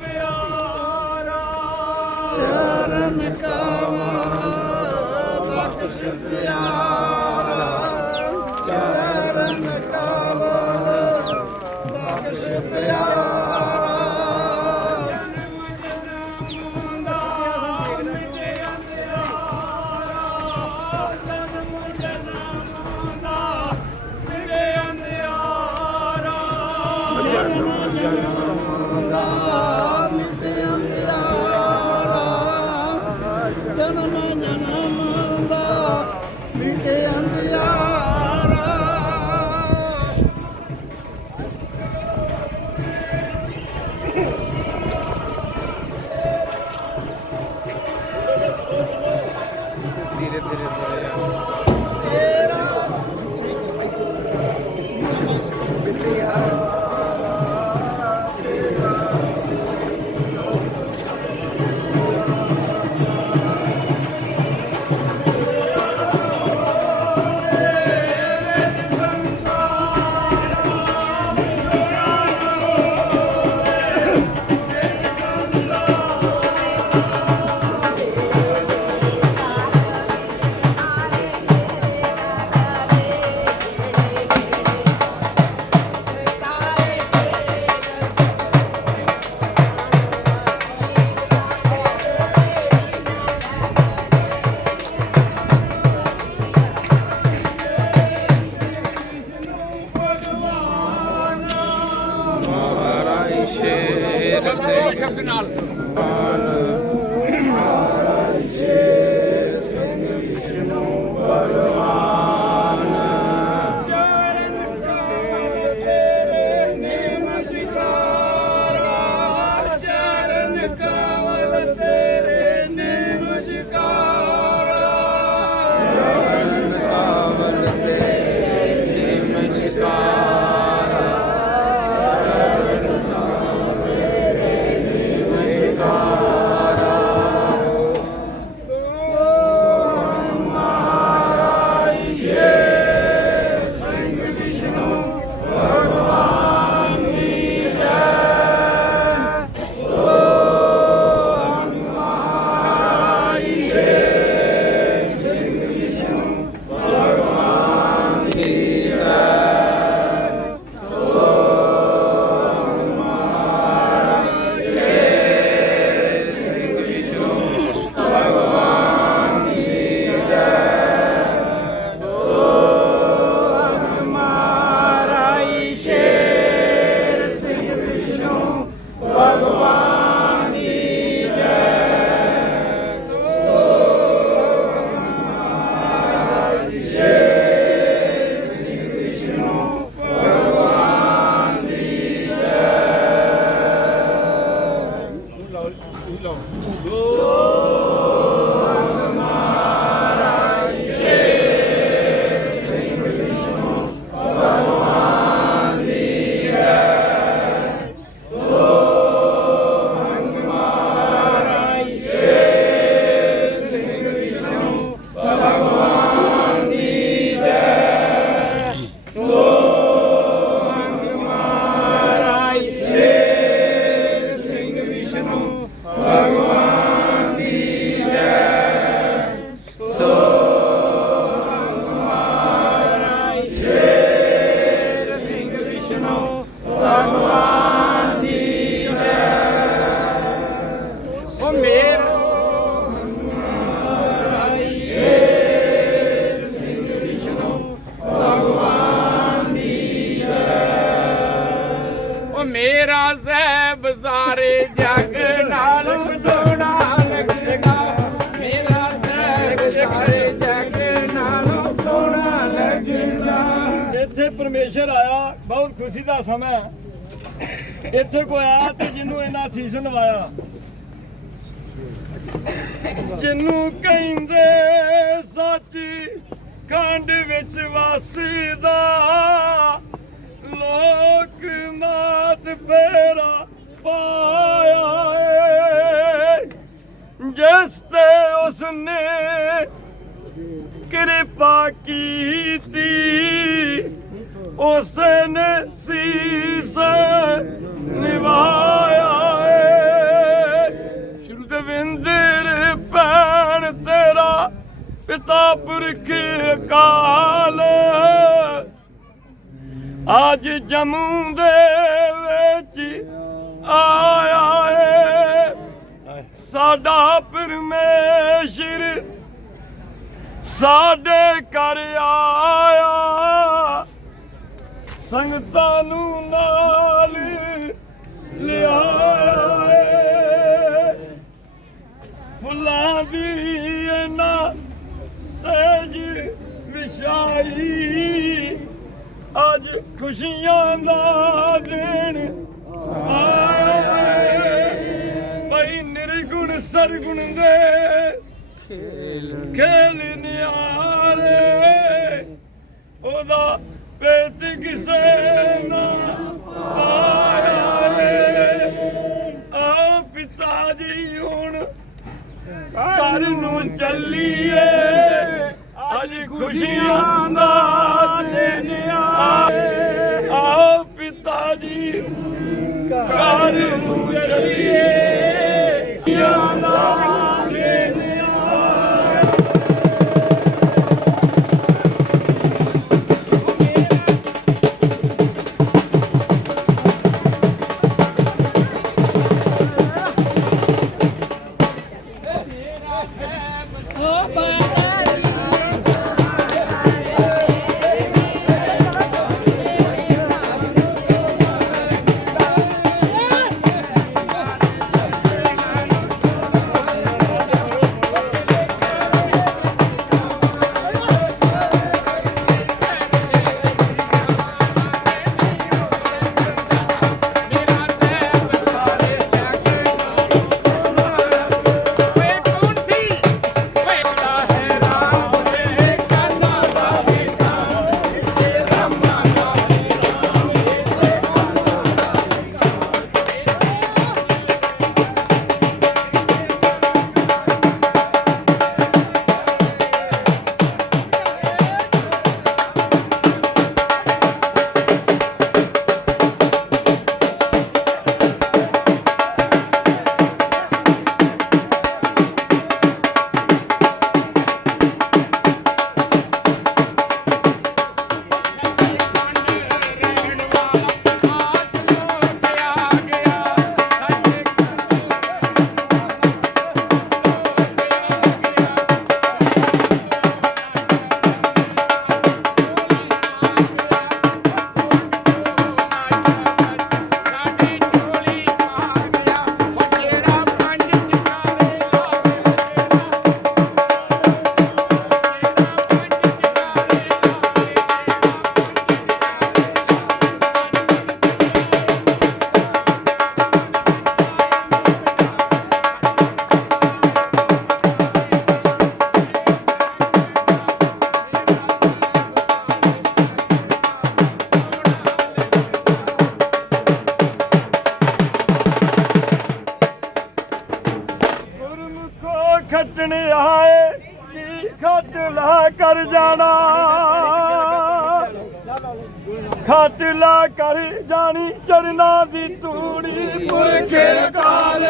ਪਿਆਰਾ ਚਰਨ ਇੱਥੇ ਪਰਮੇਸ਼ਰ ਆਇਆ, ਬਹੁਤ ਖੁਸ਼ੀ ਦਾ ਸਮਾਂ ਇੱਥੇ ਕੋਈ ਆਇਆ ਤੇ ਜਿਹਨੂੰ ਇਹਨਾਂ ਸੀਸ ਨਵਾਇਆ ਜਿਹਨੂੰ ਕਹਿੰਦੇ ਸੱਚ ਖੰਡ ਵਿੱਚ ਵਸਦਾ, ਲੋਕ ਮਾਤ ਫੇਰਾ ਪਾਇਆ ਏ। ਜਿਸ ਤੇ ਉਸਨੇ ਕਿਰਪਾ ਕੀਤੀ ਉਸਨ ਸੀਸ ਨਿਭਾਇਆ ਏ। ਸ਼ੁਰੂ ਭੈਣ ਤੇਰਾ ਪਿਤਾ ਪੁਰਖ ਅਕਾਲ। ਅੱਜ ਜਮੂ ਦੇ ਵਿੱਚ ਆਇਆ ਏ। ਸਾਡਾ ਪਰਮੇਸ਼ਰ ਸਾਡੇ ਘਰ ਆਇਆ। ਸੰਗਤਾਂ ਨੂੰ ਨਾਲ ਲਿਆਇਆ ਫੁੱਲਾਂ ਦੀ ਇਹਨਾਂ ਸਹਿਜ ਵਿਛਾਈ। ਅੱਜ ਖੁਸ਼ੀਆਂ ਦਾ ਦਿਨ ਆਇਆ ਏ। ਭਈ ਨਿਰਗੁਣ ਸਰਗੁਣ ਦੇ ਖੇਲ ਨਿਆਰੇ। ਉਹਦਾ ਪੇਤ ਕਿਸੇ ਨਾ ਪਾਇਆ ਏ ਆ ਪਿਤਾ ਜੀ ਹੁਣ ਘਰ ਨੂੰ ਚੱਲੀਏ। ਅੱਜ ਖੁਸ਼ੀਆਂ ਦਾ ਦਿਨ ਆਏ। ਆ ਪਿਤਾ ਜੀ ਘਰ ਨੂੰ ਚੱਲੀਏ। Oba!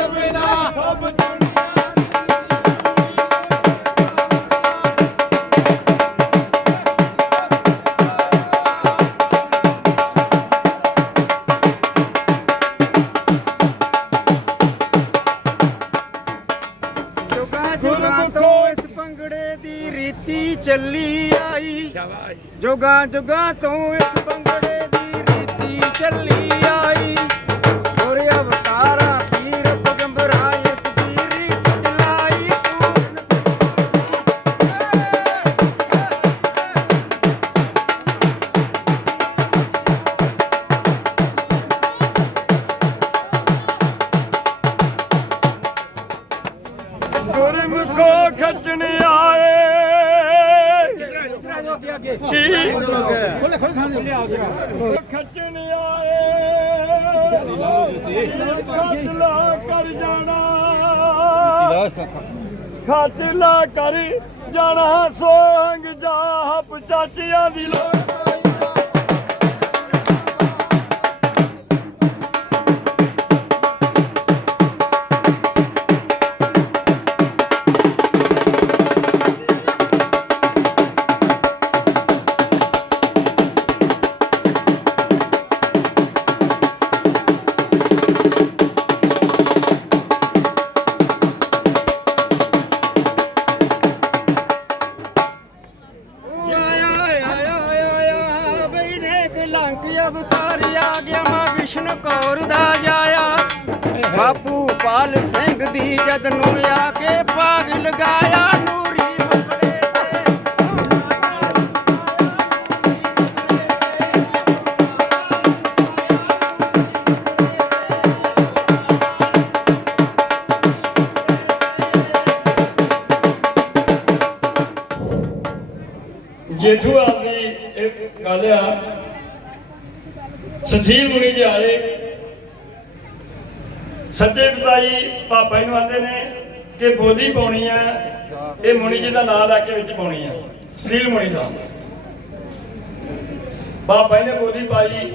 전부다 전부 ਗੁਰਮੁਖੋ ਖੱਟਣ ਆਏ। ਕੀ? ਖੱਟਣ ਆਏ। ਖੱਟਲਾ ਕਰ ਜਾਣਾ। ਖੱਟਲਾ ਕਰ ਜਾਣਾ ਸੋਹੰਗ ਜਾਪ ਚਾਚਿਆਂ ਦੀ ਲੋੜ। ਸੁਸੀਲ ਮੁਨੀ ਜੀ ਆਏ। ਸੱਚੇ ਪਿਤਾ ਪਾਪਾ ਨੂੰ ਆਂਦੇ ਨੇ ਕਿ ਬੋਲੀ ਪਾਉਣੀ ਆ, ਇਹ ਮੁਨੀ ਜੀ ਦਾ ਨਾਮ ਲੈ ਕੇ ਵਿੱਚ ਪਾਉਣੀ ਆ ਸਸੀਲ ਮੁਨੀ ਦਾ। ਪਾਪਾ ਨੇ ਬੋਲੀ ਪਾਈ।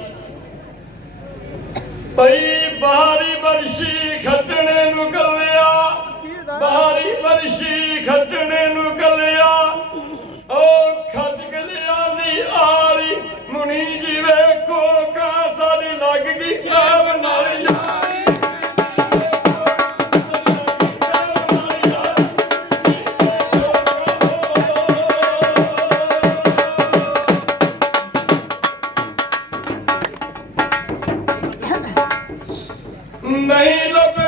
ਪਈ ਬਾਹਰੀ ਬਰਸ਼ੀ ਖੱਟਣੇ ਨੂੰ ਕੱਲਿਆ, ਬਾਹਰੀ ਬਰਸ਼ੀ ਖੱਟਣੇ ਨੂੰ ਕੱਲਿਆ। ਓ ਖੱਟ ਗਲਿਆਂ ਦੀ ਆਰੀ ਮੁਨੀ ਜੀ ਵੇਖੋ ਕਾ ਸਾਡੀ ਲੱਗ ਗਈ। ਸਭ ਨਾਲ ਯਾਰੀ। ਨਹੀਂ ਲੱਭਣੀ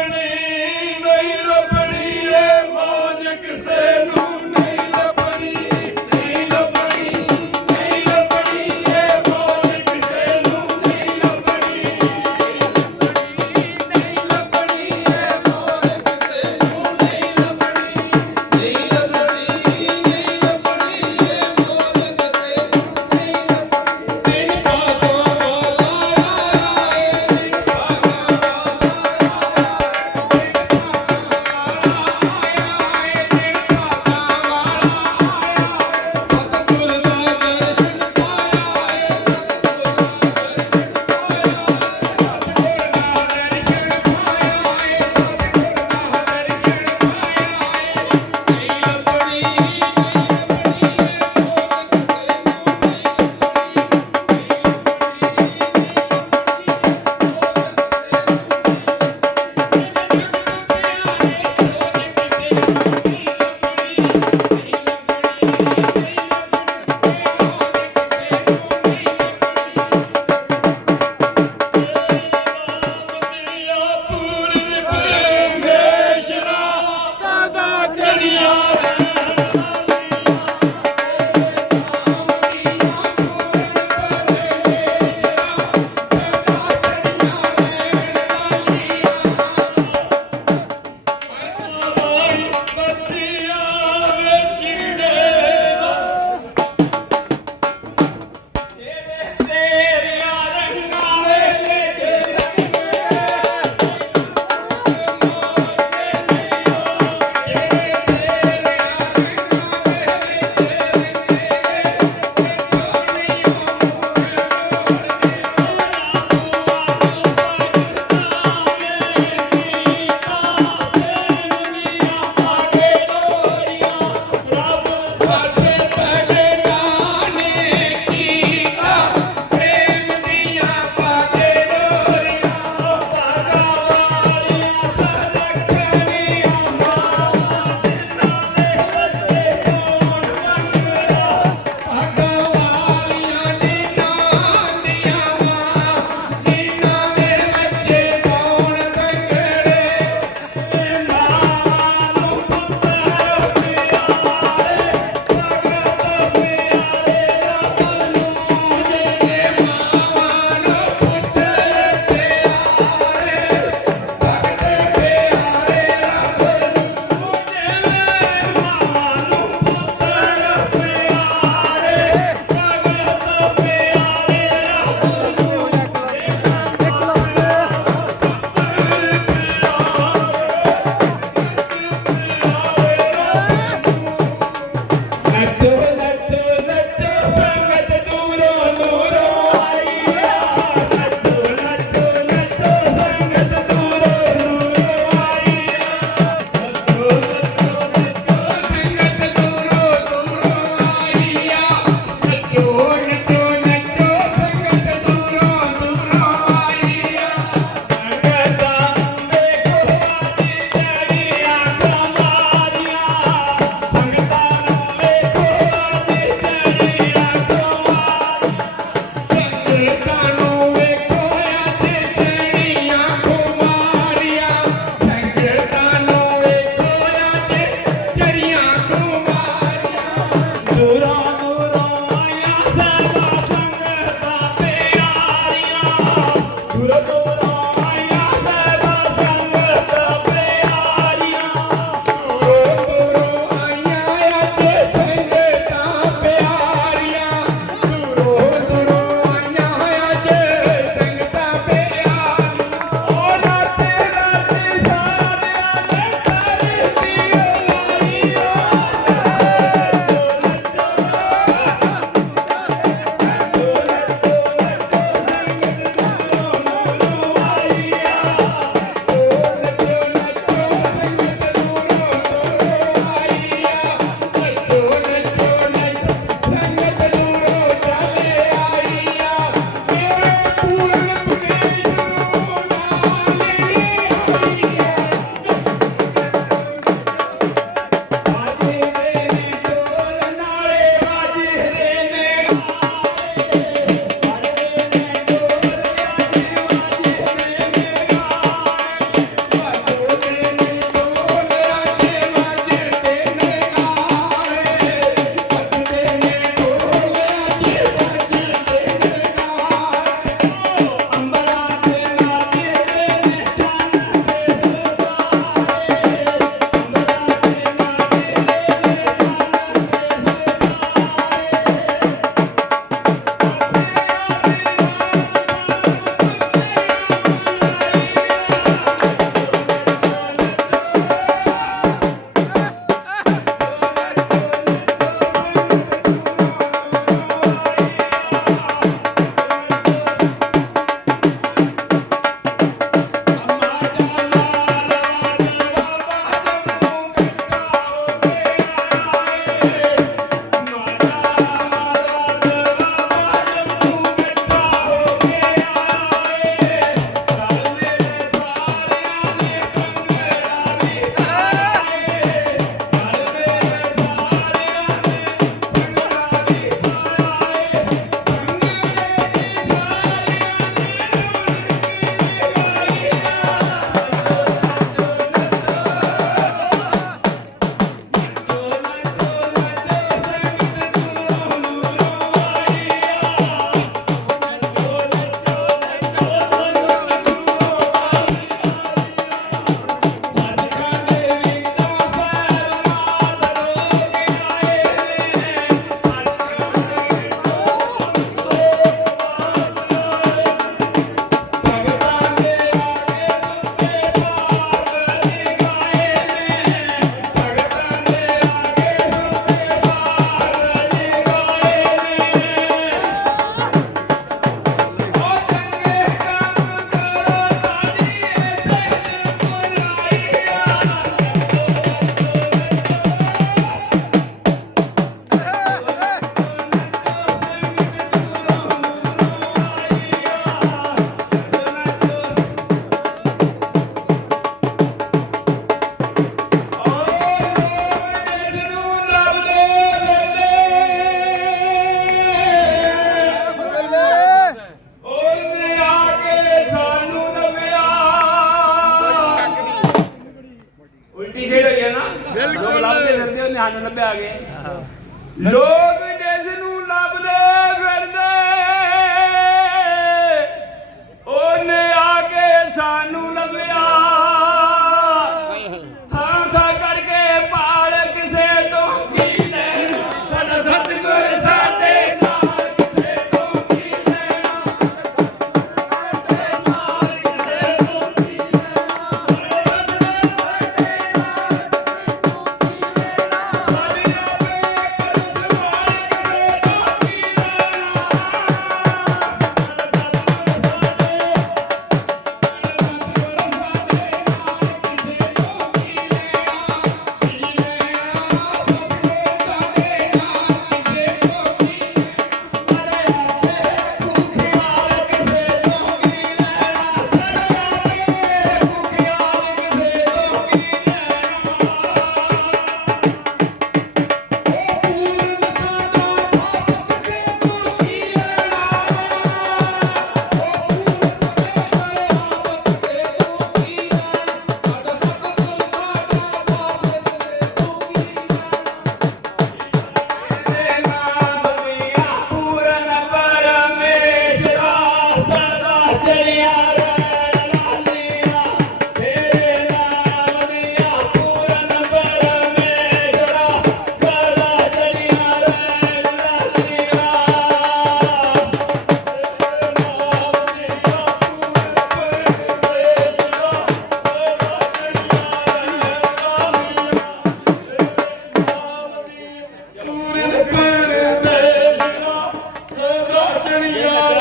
Hallelujah.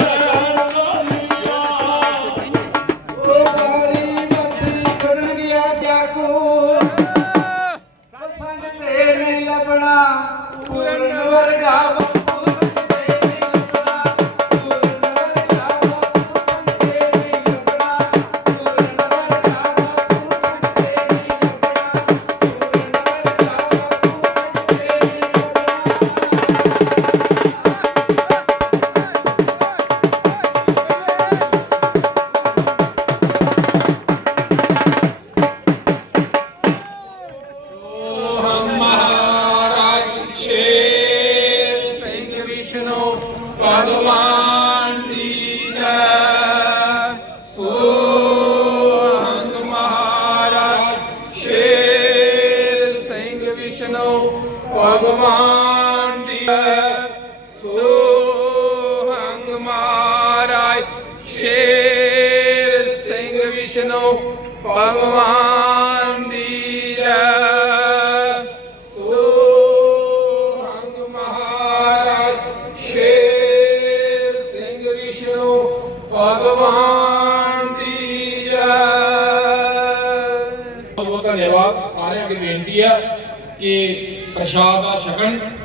कृष्णो भगवान् ਪ੍ਰਸ਼ਾਦ ਦਾ ਛਕਣ